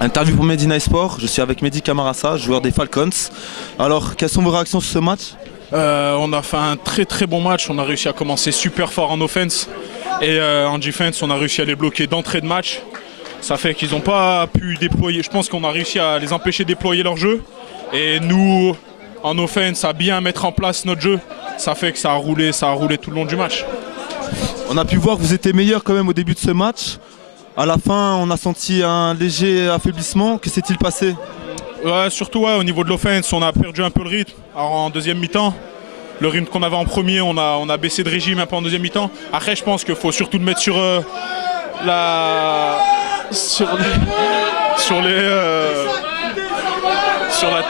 Interview pour Medina Sport, je suis avec Mehdi Camarasa, joueur des Falcons. Alors, quelles sont vos réactions sur ce match? On a fait un très très bon match, on a réussi à commencer super fort en offense et en defense on a réussi à les bloquer d'entrée de match. Ça fait qu'ils n'ont pas pu déployer, je pense qu'on a réussi à les empêcher de déployer leur jeu. Et nous, en offense, à bien mettre en place notre jeu, ça fait que ça a roulé tout le long du match. On a pu voir que vous étiez meilleur quand même au début de ce match. À la fin, on a senti un léger affaiblissement. Que s'est-il passé? Ouais, surtout au niveau de l'offense, on a perdu un peu le rythme. Alors, en deuxième mi-temps, le rythme qu'on avait en premier, on a baissé de régime un peu en deuxième mi-temps. Après, je pense qu'il faut surtout le mettre sur la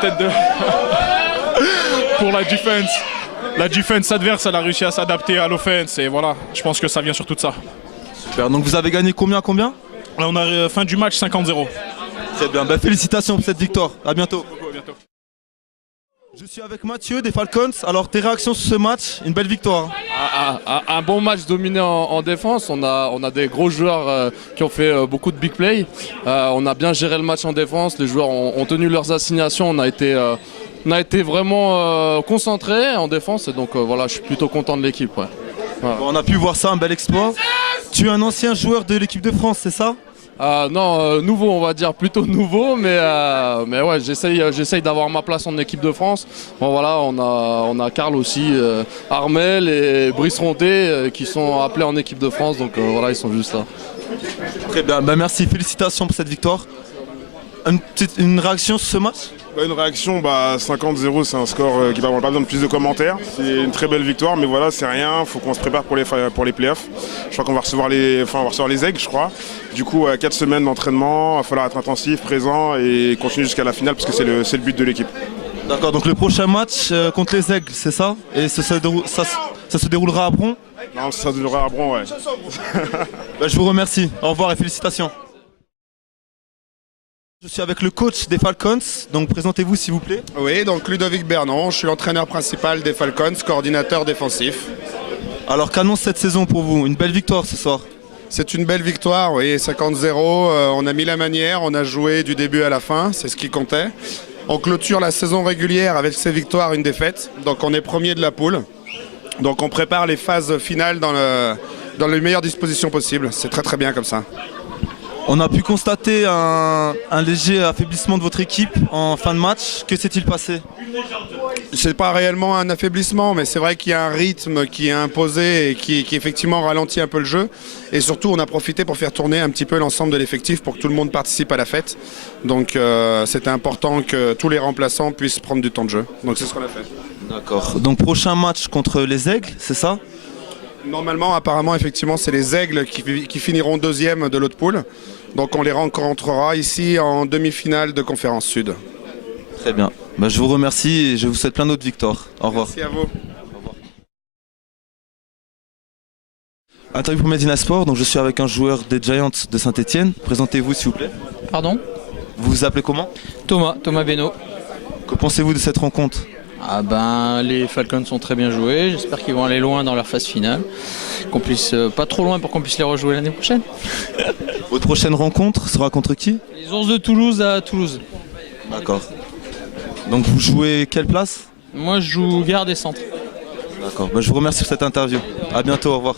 tête de pour la defense. La defense adverse, elle a réussi à s'adapter à l'offense et voilà, je pense que ça vient surtout de ça. Super, donc vous avez gagné combien? Là, on a fin du match 50-0. Très bien, félicitations pour cette victoire. À bientôt. Je suis avec Mathieu des Falcons. Alors tes réactions sur ce match? Une belle victoire. Un bon match dominé en défense. On a des gros joueurs qui ont fait beaucoup de big plays. On a bien géré le match en défense. Les joueurs ont tenu leurs assignations. On a été vraiment concentrés en défense. Et donc voilà, je suis plutôt content de l'équipe. Ouais. Voilà. Bon, on a pu voir ça, un bel exploit. Tu es un ancien joueur de l'équipe de France, c'est ça? Non, nouveau, on va dire, plutôt nouveau, mais ouais, j'essaye d'avoir ma place en équipe de France. Bon voilà, on a Karl aussi, Armel et Brice Ronté qui sont appelés en équipe de France, donc voilà, ils sont juste là. Très bien, merci, félicitations pour cette victoire. Une réaction sur ce match? Une réaction, 50-0, c'est un score qui n'a pas besoin de plus de commentaires. C'est une très belle victoire, mais voilà, c'est rien. Il faut qu'on se prépare pour les playoffs. Je crois qu'on va recevoir les Aigles, je crois. Du coup, 4 semaines d'entraînement, il va falloir être intensif, présent et continuer jusqu'à la finale parce que c'est le but de l'équipe. D'accord, donc le prochain match contre les Aigles, c'est ça? Et ça se déroulera à Bron? Non, ça se déroulera à Bron, ouais. Je vous remercie. Au revoir et félicitations. Je suis avec le coach des Falcons, donc présentez-vous s'il vous plaît. Oui, donc Ludovic Bernon, je suis l'entraîneur principal des Falcons, coordinateur défensif. Alors qu'annonce cette saison pour vous? Une belle victoire ce soir. C'est une belle victoire, oui, 50-0, on a mis la manière, on a joué du début à la fin, c'est ce qui comptait. On clôture la saison régulière avec 6 victoires, une défaite, donc on est premier de la poule. Donc on prépare les phases finales dans les meilleures dispositions possibles, c'est très très bien comme ça. On a pu constater un léger affaiblissement de votre équipe en fin de match. Que s'est-il passé? C'est pas réellement un affaiblissement, mais c'est vrai qu'il y a un rythme qui est imposé et qui effectivement ralentit un peu le jeu. Et surtout, on a profité pour faire tourner un petit peu l'ensemble de l'effectif pour que tout le monde participe à la fête. Donc c'était important que tous les remplaçants puissent prendre du temps de jeu. Donc c'est ce qu'on a fait. D'accord. Donc prochain match contre les Aigles, c'est ça? Normalement, apparemment, effectivement, c'est les Aigles qui finiront deuxième de l'autre poule. Donc on les rencontrera ici en demi-finale de Conférence Sud. Très bien. Je vous remercie et je vous souhaite plein d'autres victoires. Au revoir. Merci à vous. Interview pour Medina Sport, donc je suis avec un joueur des Giants de Saint-Etienne. Présentez-vous s'il vous plaît. Pardon? Vous vous appelez comment? Thomas Beno. Que pensez-vous de cette rencontre? Les Falcons sont très bien joués, j'espère qu'ils vont aller loin dans leur phase finale, qu'on puisse pas trop loin pour qu'on puisse les rejouer l'année prochaine. Votre prochaine rencontre sera contre qui? Les Ours de Toulouse à Toulouse. D'accord. Donc vous jouez quelle place? Moi je joue garde et centre. D'accord, je vous remercie pour cette interview. À bientôt, au revoir.